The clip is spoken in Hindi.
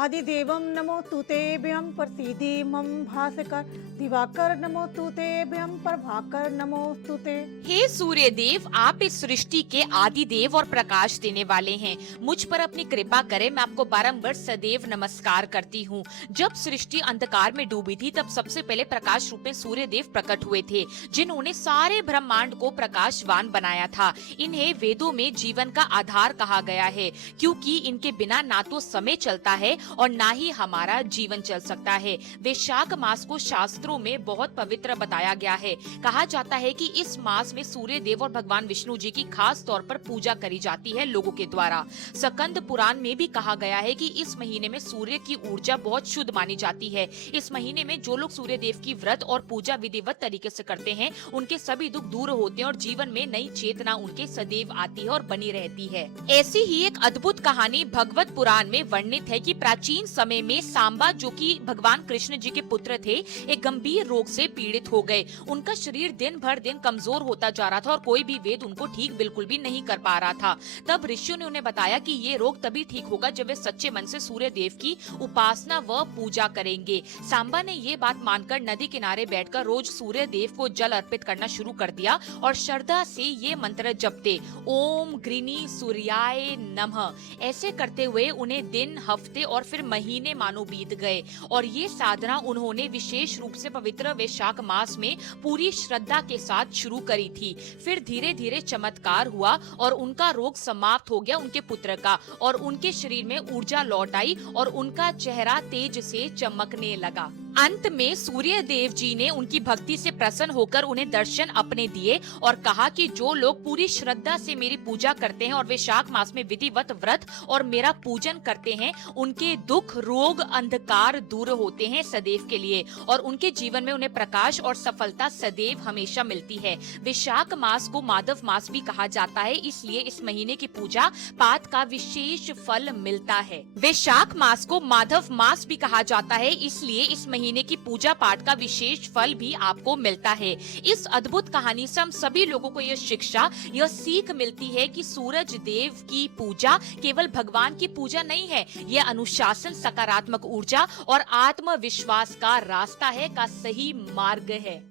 आदिदेवं नमो तुतेभ्यं प्रसीदि मम भास्कर दिवाकर नमो तुतेभ्यं प्रभाकर नमोस्तुते। हे सूर्य देव, आप इस सृष्टि के आदि देव और प्रकाश देने वाले हैं। मुझ पर अपनी कृपा करें, मैं आपको बारंबार सदैव नमस्कार करती हूँ। जब सृष्टि अंधकार में डूबी थी, तब सबसे पहले प्रकाश रूप में सूर्य देव प्रकट हुए थे, जिन्होंने सारे ब्रह्मांड को प्रकाशवान बनाया था। इन्हें वेदों में जीवन का आधार कहा गया है, क्योंकि इनके बिना ना तो समय चलता है और ना ही हमारा जीवन चल सकता है। वैशाख मास को शास्त्रों में बहुत पवित्र बताया गया है। कहा जाता है कि इस मास में सूर्य देव और भगवान विष्णु जी की खास तौर पर पूजा करी जाती है लोगों के द्वारा। स्कंद पुराण में भी कहा गया है कि इस महीने में सूर्य की ऊर्जा बहुत शुद्ध मानी जाती है। इस महीने में जो लोग सूर्य देव की व्रत और पूजा विधिवत तरीके से करते हैं, उनके सभी दुख दूर होते हैं और जीवन में नई चेतना उनके सदैव आती है और बनी रहती है। ऐसी ही एक अद्भुत कहानी भगवत पुराण में वर्णित है कि प्राचीन समय में सांबा, जो कि भगवान कृष्ण जी के पुत्र थे, एक गंभीर रोग से पीड़ित हो गए। उनका शरीर दिन भर दिन कमजोर होता जा रहा था और कोई भी वेद उनको ठीक बिल्कुल भी नहीं कर पा रहा था। तब ऋषियों ने उन्हें बताया कि ये रोग तभी ठीक होगा जब वे सच्चे मन से सूर्य देव की उपासना व पूजा करेंगे। सांबा ने ये बात मानकर नदी किनारे बैठकर रोज सूर्य देव को जल अर्पित करना शुरू कर दिया और श्रद्धा से ये मंत्र जपते, ओम ग्रीनी सूर्याय नमः। ऐसे करते हुए उन्हें दिन, हफ्ते और फिर महीने मानो बीत गए और ये साधना उन्होंने विशेष रूप से पवित्र वैशाख मास में पूरी श्रद्धा के साथ शुरू करी थी। फिर धीरे धीरे चमत्कार हुआ और उनका रोग समाप्त हो गया, उनके पुत्र का, और उनके शरीर में ऊर्जा लौट आई और उनका चेहरा तेज से चमकने लगा। अंत में सूर्य देव जी ने उनकी भक्ति से प्रसन्न होकर उन्हें दर्शन अपने दिए और कहा कि जो लोग पूरी श्रद्धा से मेरी पूजा करते हैं और वैशाख मास में विधिवत व्रत और मेरा पूजन करते हैं, उनके दुख, रोग, अंधकार दूर होते हैं सदैव के लिए और उनके जीवन में उन्हें प्रकाश और सफलता सदैव हमेशा मिलती है। वैशाख मास को माधव मास भी कहा जाता है, इसलिए इस महीने की पूजा पाठ का विशेष फल मिलता है। वैशाख मास को माधव मास भी कहा जाता है, इसलिए इस महीने की पूजा पाठ का विशेष फल भी आपको मिलता है। इस अद्भुत कहानी से हम सभी लोगों को यह शिक्षा, यह सीख मिलती है कि सूरज देव की पूजा केवल भगवान की पूजा नहीं है, यह अनुशासन, सकारात्मक ऊर्जा और आत्मविश्वास का रास्ता है, का सही मार्ग है।